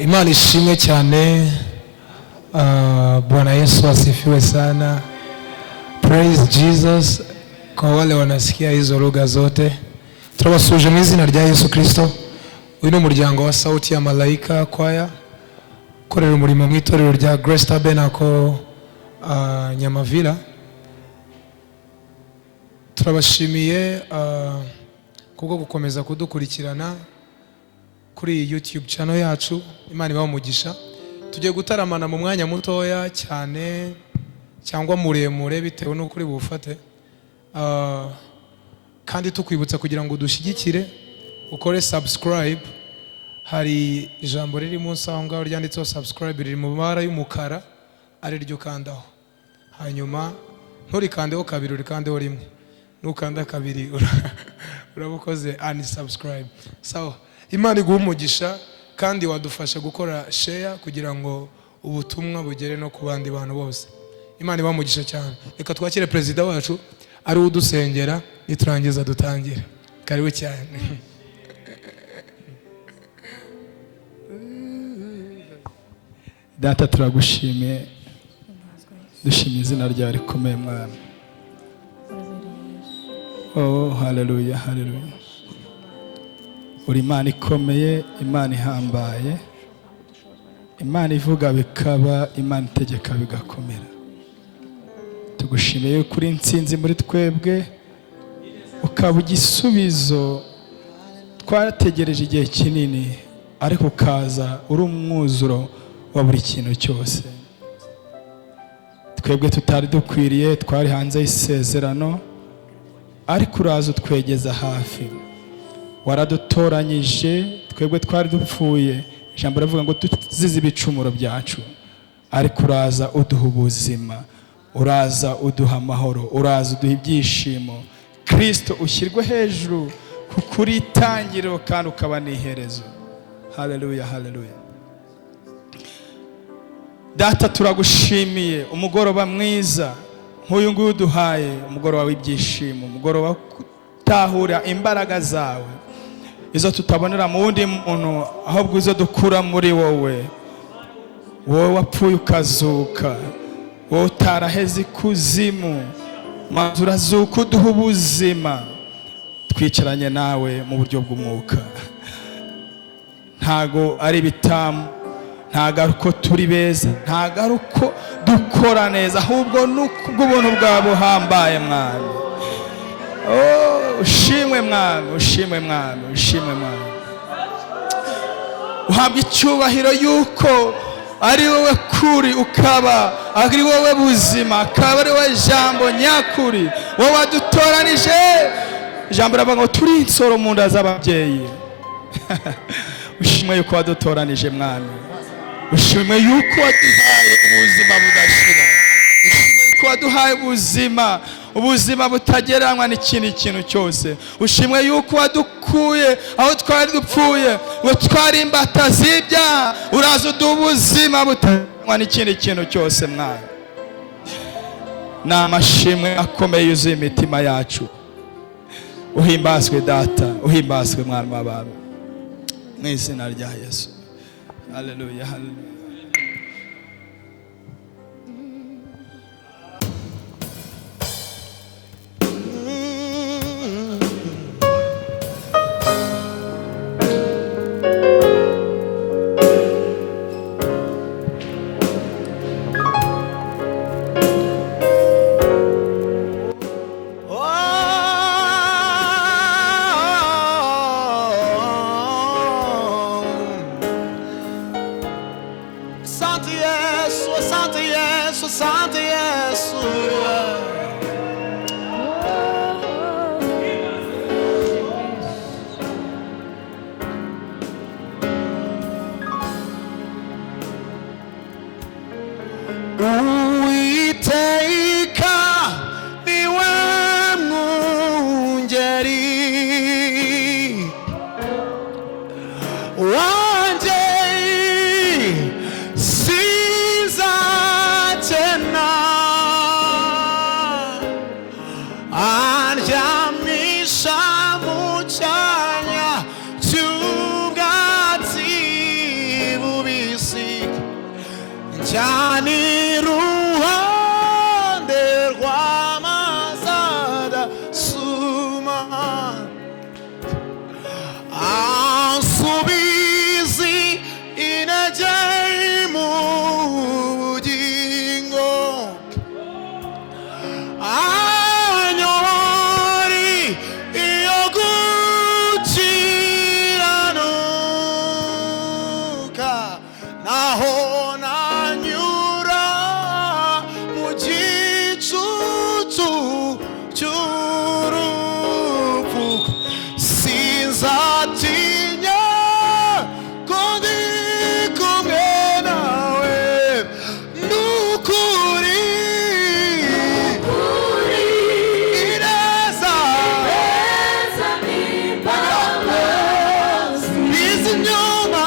Imani ishimwe cyane. Bwana Yesu asifiwe sana. Praise Jesus. Kwa wale wanasikia hizo lugha zote, turabasuje mu izina rya Yesu Kristo. Uyu ni umuryango wa Sauti ya Malaika Choir ukorera umurimo mu itorero rya Grace Tabernacle Nyamavila. Turabashimiye kubwo gukomeza kudukurikirana kuri YouTube channel yacu. Imana ibahe umugisha. Tugiye gutaramana mu mwanya mutoya cyane cyangwa muremure bitewe n'uko uri bufate, kandi tukwibutsa kugira ngo dushyigikire ukore subscribe. Hari ijambo riri munsi aho ngaho ryanditseho subscribe, riri mu mabara y'umukara, ari ryo kandaho. Hanyuma nturikandeho kabiri, urikandeho rimwe. Nukanda kabiri urabukoze unsubscribe. So Imana iguhe umugisha kandi wadufasha gukora share kugira ngo ubutumwa bugere no ku bandi bantu bose. Imana ibahe umugisha cyane. Reka twakire perezida wacu ari udusengera niturangiza dutangira. Karibu cyane. Data turagushimiye, dushimiye izina ryawe rikomeye Mwana. Oh haleluya, haleluya. Uri Imana ikomeye, Imana ihambaye, Imana ivuga bikaba, Imana itegeka bigakomera. Tugushimiye kuri intsinzi muri twebwe, ukaba igisubizo twarategereje igihe kinini, ariko ukaza uri umwuzuro wa buri kintu cyose. Twebwe tutari dukwiriye, twari hanze y'isezerano, ariko uraza utwegeza hafi. Waradutoranyije, twebwe twari dupfuye, ijambo rivuga ngo tuzize ibicumuro byacu, ariko uraza uduha ubuzima, uraza uduha amahoro, uraza uduha ibyishimo. Kristo ushyirwe hejuru kuko uri itangiriro kandi ukaba n'iherezo. Haleluya, haleluya. Data turagushimiye umugoroba mwiza nk'uyu nguyu uduhaye, umugoroba w'ibyishimo, umugoroba gutahura imbaraga zawe, izo tutabonera mu wundi muntu, ahubwo izo dukura muri wowe. Wowe wapfuye ukazuka, wowe utaraheze ikuzimu, maze urazuka uduha ubuzima. Twicaranye nawe mu buryo bw'umwuka, ntago ari ibitamu, ntago ari uko turi beza, ntago ari uko dukora neza, ahubwo n'ubw'ubuntu bwawe buhambaye Mwami. Oh ushimwe Mwami, ushimwe Mwami, ushimwe Mwami. Uhabwa icyubahiro yuko ari wowe kuri, ukaba ari wowe buzima, akaba ari wowe jambo nyakuri, wowe wadutoranije. Ijambo ravuga ngo turi insoro mu nda z'ababyeyi. Ushimwe yuko wadutoranije Mwami, ushimwe yuko waduhaye ubuzima budashira, ushimwe yuko waduhaye ubuzima butagereranywa n'ikindi kintu cyose. Ushimwe yuko wadukuye aho twari dupfuye, ngo twari imbata z'ibyaha, uraza uduha ubuzima butagereranywa n'ikindi kintu cyose Mwami. Ni amashimwe akomeye yuzuye imitima yacu. Uhimbazwe Data, uhimbazwe Mwami w'abami, mu izina rya Yesu. Haleluya, haleluya. Santo Yesu, Uiteka niwe mwungeri wanje sizatena, anjamisha mu cyanya cy'ubwatsi bubi. naho nanyura mu gicucu cy'urupfu sinzatinya ko ndi kumwe nawe n'ukuri ineza bizi inyuma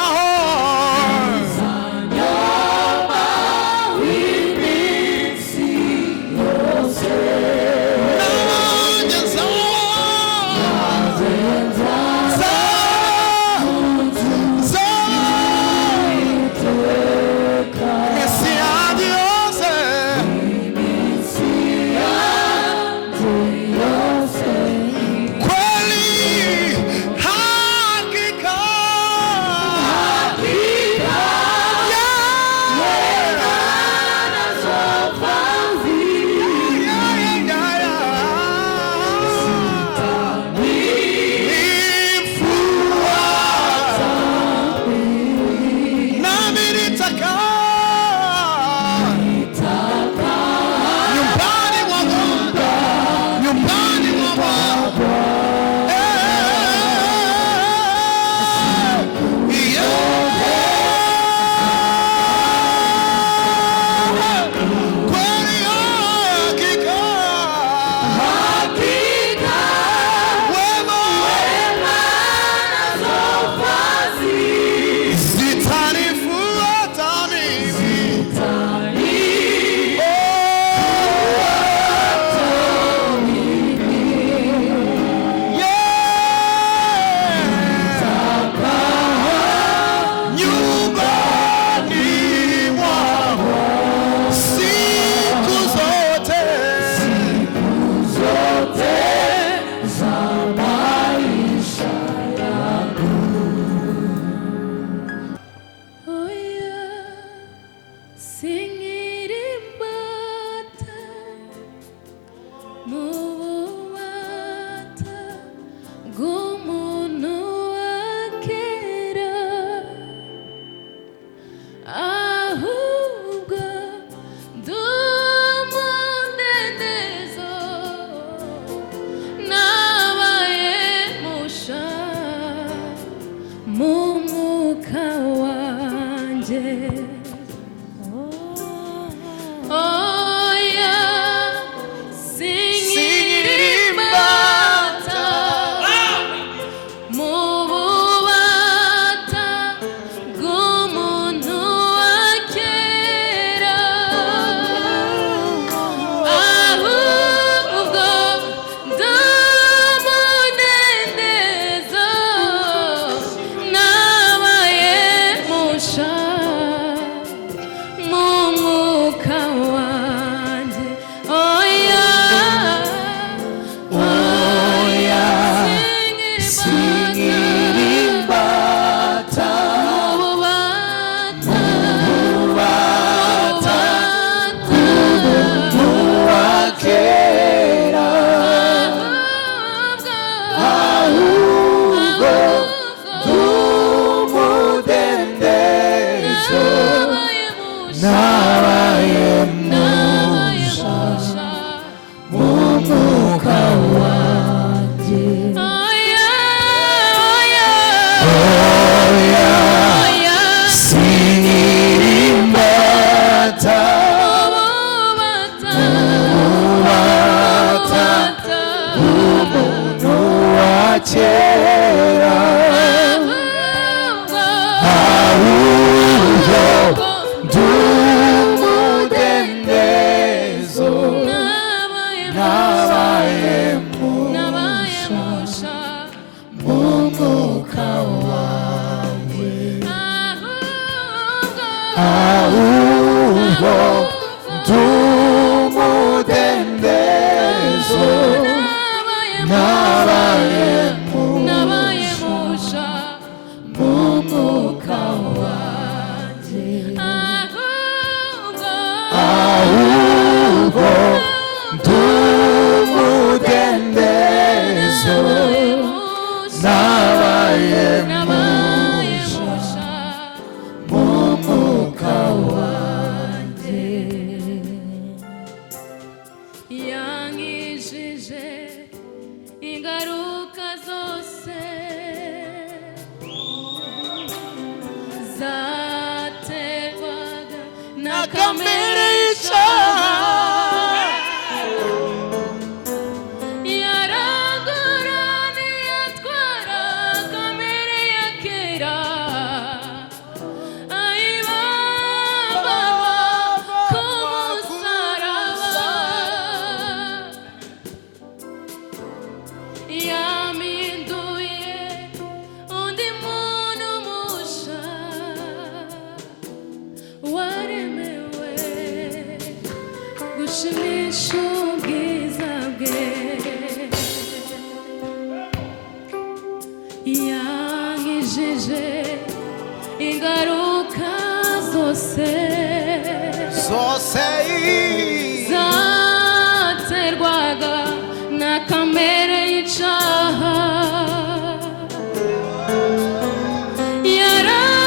나와의 무사 무무 kamere y'icyaha yaranguraniye atwara kamere ya kera ayibamba ku musaraba yampinduye undi muntu musha waremewe gushimisha ubwiza bwe yankijije ingaruka zose zaterwaga na kamere y'icyaha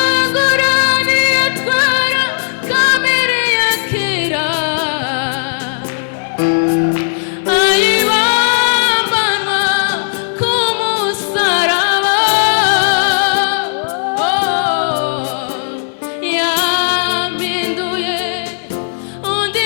yaranguraniye atwara kamere ya kera ayibambanwa ku musaraba yampinduye undi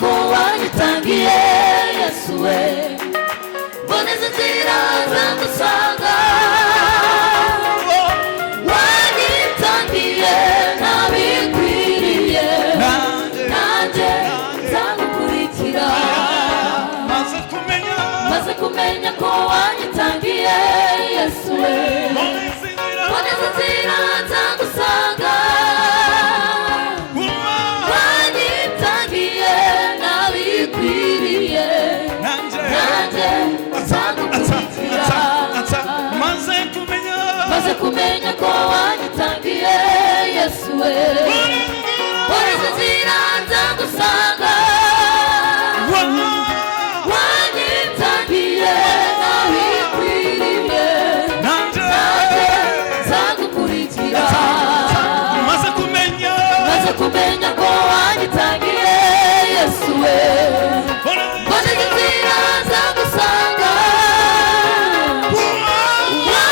ko wanyitangiye Yesu we boneza inzira nzagusanga wanyitangiye nabikwiriye nanjye nzagukurikira maze kumenya ko wanyitangiye Yesu we boneza inzira nzagusanga wanyitangiye nabikwiriye nanjye nzagukurikira maze kumenya ko wanyitangiye Yesu we boneza inzira nzagusanga wanyitangiye nabikwiriye nanjye nzagukurikira maze kumenya ko wanyitangiye Yesu we boneza inzira nzagusanga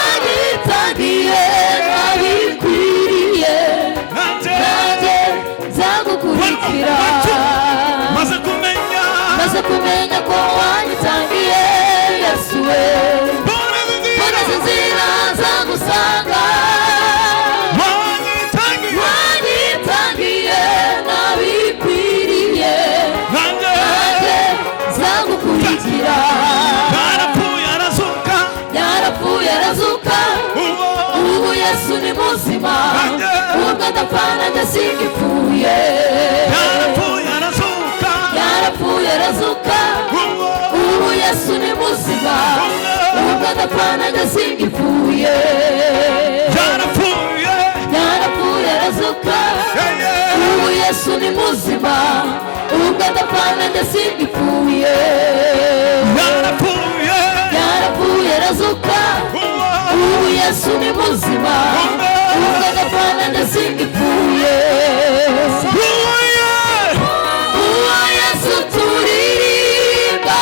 wanyitangiye nabikwiriye nanjye nzagukurikira maze kumenya ko wanyitangiye Yesu we boneza inzira nzagusanga wanyitangiye nabikwiriye nanjye nzagukurikira yarapfuye arazuka ubu Yesu ni muzima ubwo adapfa nanjye singipfuye yarapfuye arazuka ubu Yesu ni muzima ubwo adapfa nanjye singipfuye yarapfuye arazuka ubu Yesu ni muzima ubwo adapfa nanjye singipfuye yarapfuye arazuka ubu Yesu ni muzima ubwo adapfa nanjye singipfuye uwo Yesu turirimba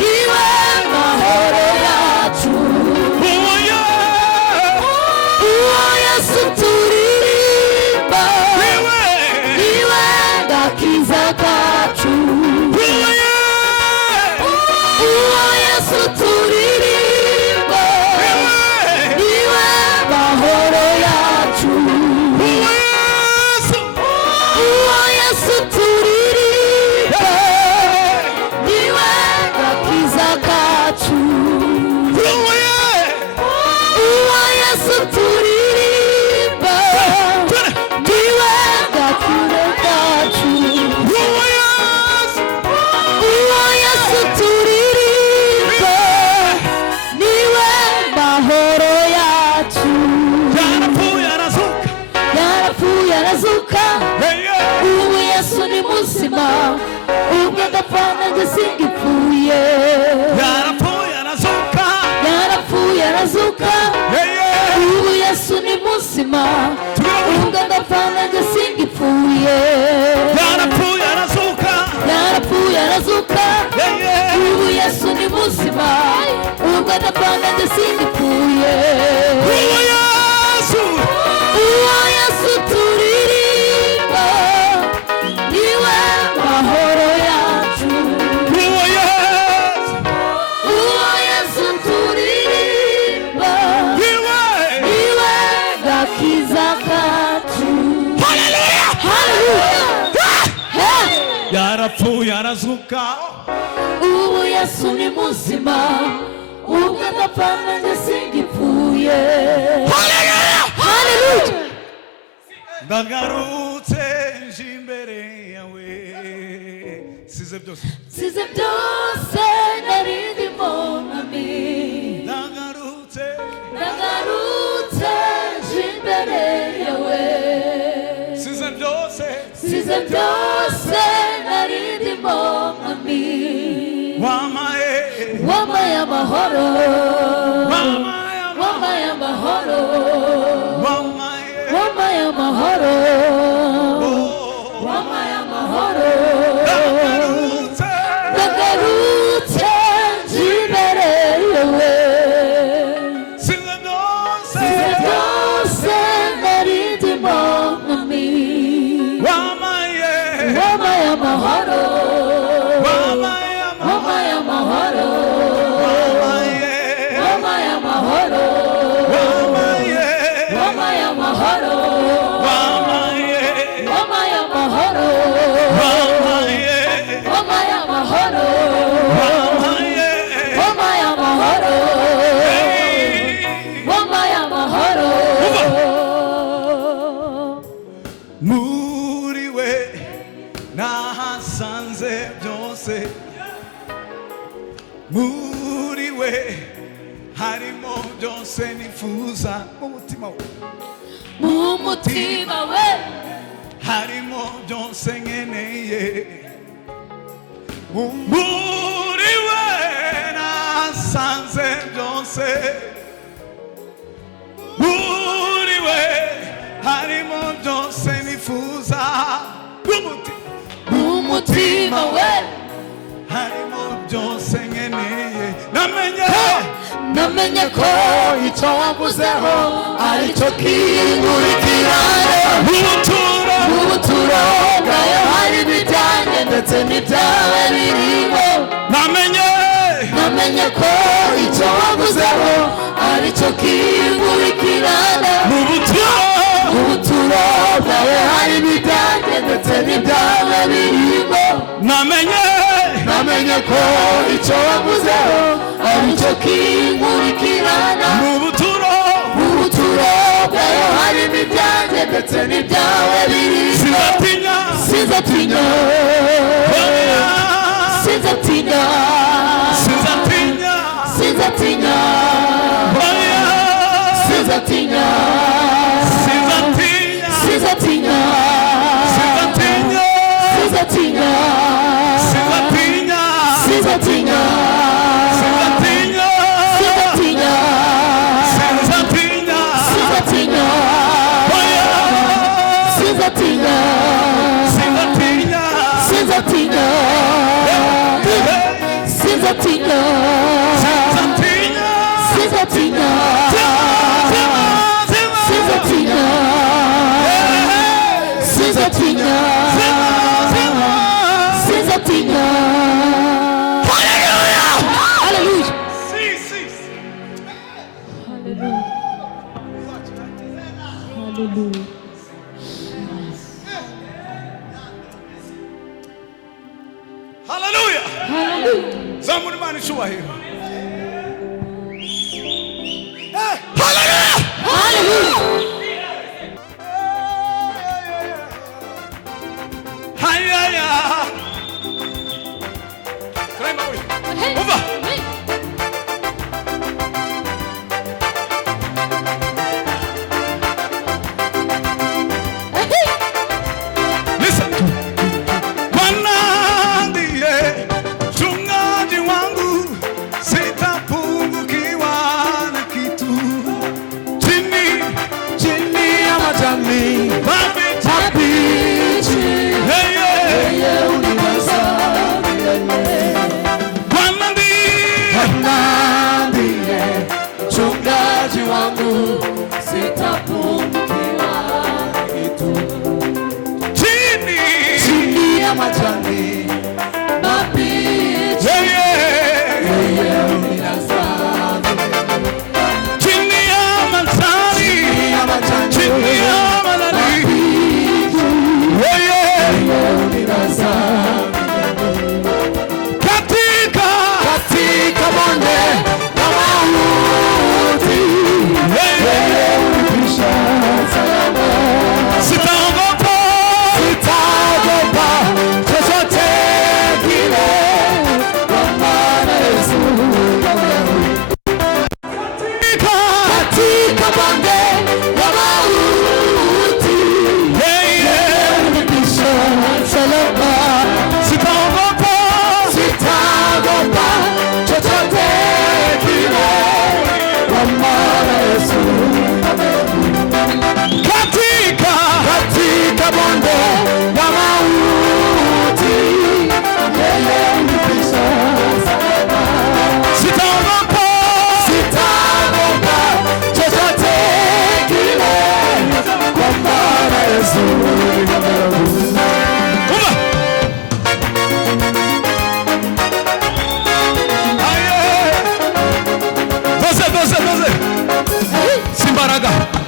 niwe mahoro yacu uwo Yesu turirimba niwe gakiza kacu uwo Yesu turirimba niwe mahoro yacu uwo Yesu turirimba niwe gakiza kacu uwo Yesu turirimba niwe gakire kacu uwo Yesu turirimba niwe mahoro yacu yarapfuye arazuka ubu Yesu ni muzima ubwo adapfa nanjye singipfuye yarapfuye arazuka ubu Yesu ni muzima ubwo adapfa nanjye singipfuye yarapfuye arazuka ubu Yesu ni muzima ubwo adapfa nanjye singipfuye uwo Yesu turirimba niwe mahoro yacu uwo Yesu turirimba niwe gakiza kacu yarapfuye arazuka ubu Yesu ni muzima ubwo adapfa nanjye singipfuye haleluya ndagarutse nje imbere yawe size byose nari ndimo mwami ndagarutse nje imbere yawe size byose nari ndimo mwami wamaye amahoro wamaye amahoro ndagarutse nje imbere yawe size byose nari ndimo mwami nahasanze byose muri we harimo byose nifuza mu mutima we harimo byose nkeneye muri we nahasanze byose muri we harimo byose nifuza mu mutima we harimo byose nkeneye namenye ko icyo wavuzeho aricyo kingurikirana mu buturo bwayo hari ibijyanye ndetse n'ibyawe birimo namenye ko icyo wavuzeho aricyo kingurikirana mu buturo bwayo hari ibijyanye ndetse n'ibyawe birimo namenye ko icyo wavuzeho aricyo kingurikirana mu buturo bwayo harimo ibyanjye ndetse n'ibyawe birimo sinzatinya sinzatinya sinzatinya sinzatinya sinzatinya sinzatinya Hallelujah. Zamuri Imana icyubahiro.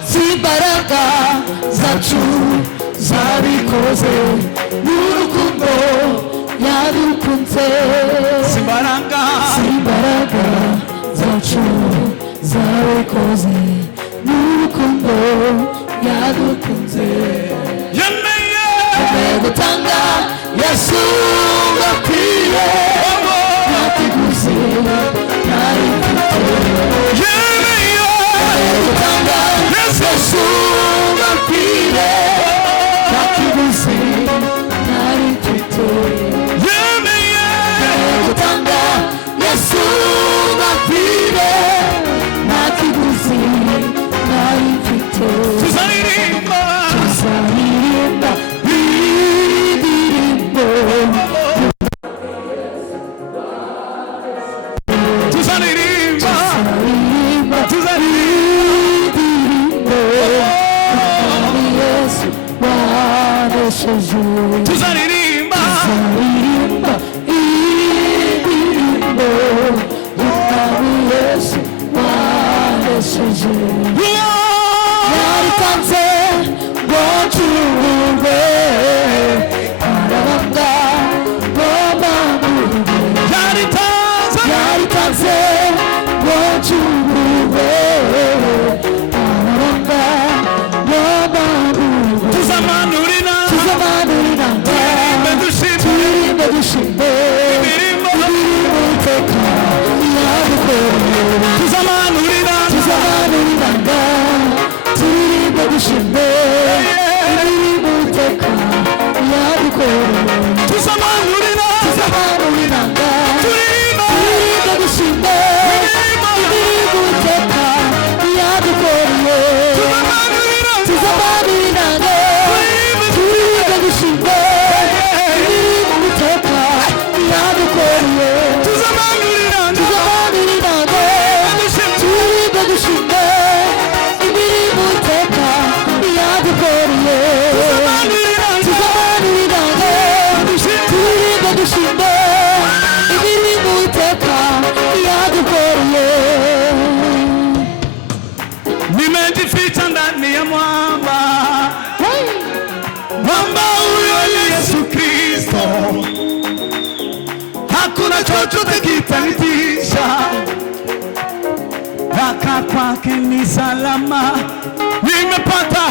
Simbaraga zacu zabikoze n'urukundo yadukunze Simbaraga zacu zabikoze n'urukundo yadukunze yemeye gutanga Yesu ngakwiye nakiguze nari gutanga Yesu ngakwiye nakiguze nari gutanga Yesu ngakwiye nakiguze nari tuzaririmba nimejificha ndani ya mwamba, mwamba huyo Yesu Kristo, hakuna chochote kitanitisha, raka kwake ni salama, nimepata